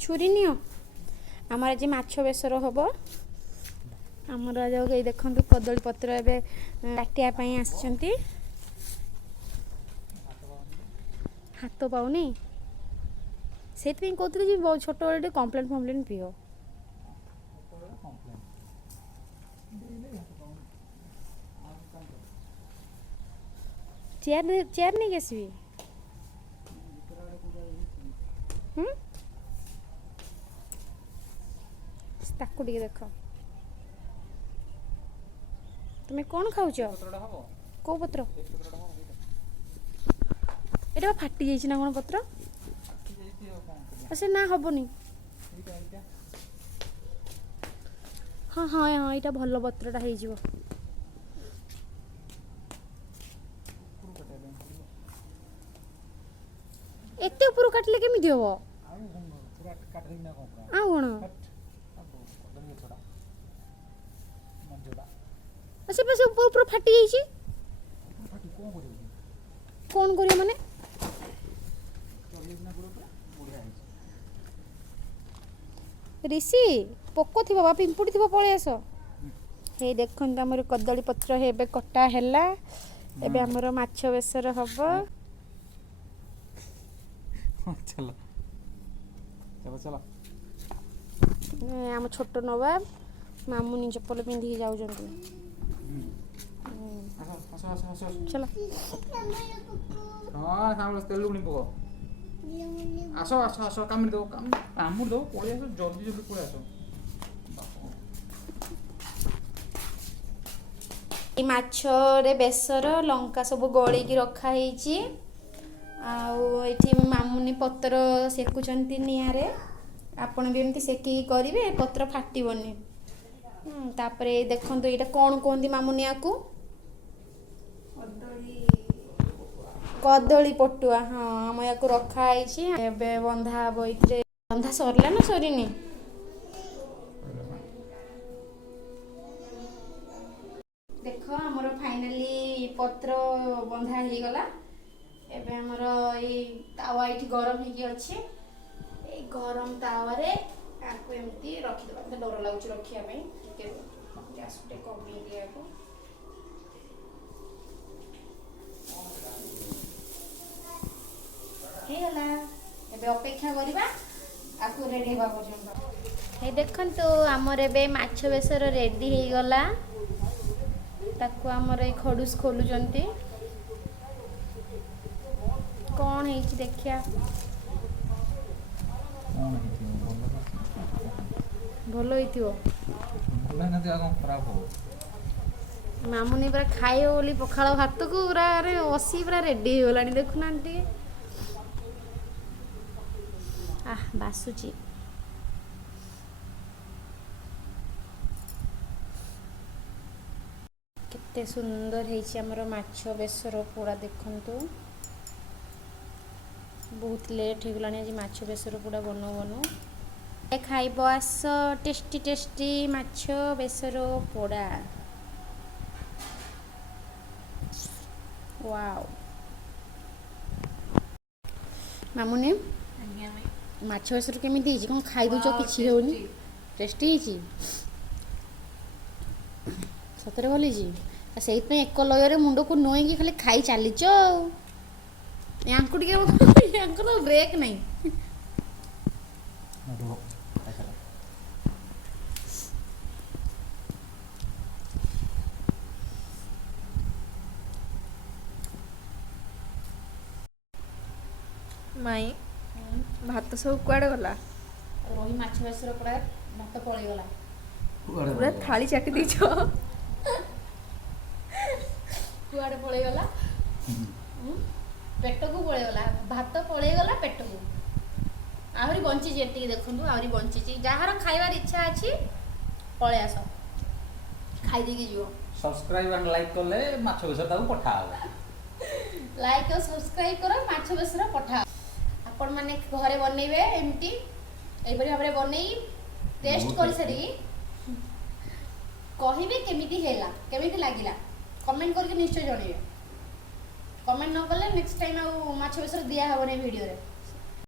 छुरी नियो आमर आज माछ बेसर हम आमर जो देखु कदली पत्र एवं काटियापाई आसछंती हाथ पाऊनी से कहते बहुत छोट बड़े कम्प्लेन फम्प्लेन पिओ चेयर चेयर नहीं आसबि ताकू टे देख तुम्हें कौन खाऊच कौ पत्र ये फाटी जाइए ना कौन पत्र से ना हेनी हाँ हाँ हाँ यहाँ भल पत्रटा हो एते ऊपर काटिले केमिति हबो आ कोन अच्छा बस ऊपर ऊपर फाटी जाई छी कोन करियो माने ऋषि पोको थी बाबा पिंपुड़ी थी पळे आस हे देखन हमर कदली पत्र हेबे कटा हैला एबे हमर माछ बेसर हबो चलो चलो चलो आम छोट नवाब मामुनी चप्पल पिंधि जाऊ चलो हाँ सामने तेल लुणी पको आसो आसो आसो कामड़ दो पळे आसो जल्दी जल्दी पळे आसो ई माछ रे बेसर लंका सब गळी की रखा हेची आउ मामुनी पत्र सेकुचंती निआरे आपण भी एमती सेकी करिवे पत्र फाटिबनी तापरे देखंतु एटा कोन कोंदी मामुनिया को कदली पटुआ हाँ हम या को रखा हेची एबे बंधा हबो इतरे बंधा सरला ना सरीनी देखो हमर फाइनली पत्र बंधा हे गला एबे हमर ए तावा इठी गरम हेकी अछि ए गरम तावा रे आको एमती रखि दबा त डर लागुछ रखिया पई के गैस टे कमी दिया को हे गला एबे अपेक्षा करिबा आको रेडी हेबा पर्यंत हे देखन तो हमर एबे माछ बेसर रेडी हे गला ताको हमर ए खडुस खोलुचंती कौन है देखिया भलो होइतियो मामुनी पूरा खाए बोली पखाड़ भात को पूरा अरे असी पूरा रेडी हो गलानी देखुना आंटी बासुची केते सुंदर हेछि हमर माछ बेसर पूरा देखंतु बहुत लेट हो गलानी आज माछ बेसर पूरा बनो बनो खाइब आस टेस्टी टेस्टी माछ बेसर पोड़ा वाओ मामुनी माछ बेसर केमिति हिची कोन खाइ दुचो किछि होनी टेस्टी हिची सतरे भली जी सेइत पे एक लयर मुंड को नोई की खाली खाई चलीचो यांको टिके यांको तो ब्रेक नहीं माई भात सब कुआडे गला रोही माछ बेसर पूरा भात पळी गला पूरा थाली चाटी दीछो कुआडे पळी गला पेट को पळी गला भात पळी गला पेट को आहुरी बंची जेती देखंतु आहुरी बंची जहार खाइबार इच्छा अछि पळे आस खाइ देकी जिवो सब्सक्राइब एंड लाइक करले माछ बेसर ताऊ पठा लाइक और सब्सक्राइब करो माछ बेसर पठा आपण माने घरे बनेबे एमटी एबरी भाबरे बनेई टेस्ट कर सरी कहिबे केमिति हेला केमिति लागिला कमेंट करके निश्चय जणीबे कमेंट न करले नेक्स्ट टाइम आ माछ बेसर दिया हबने वीडियो रे।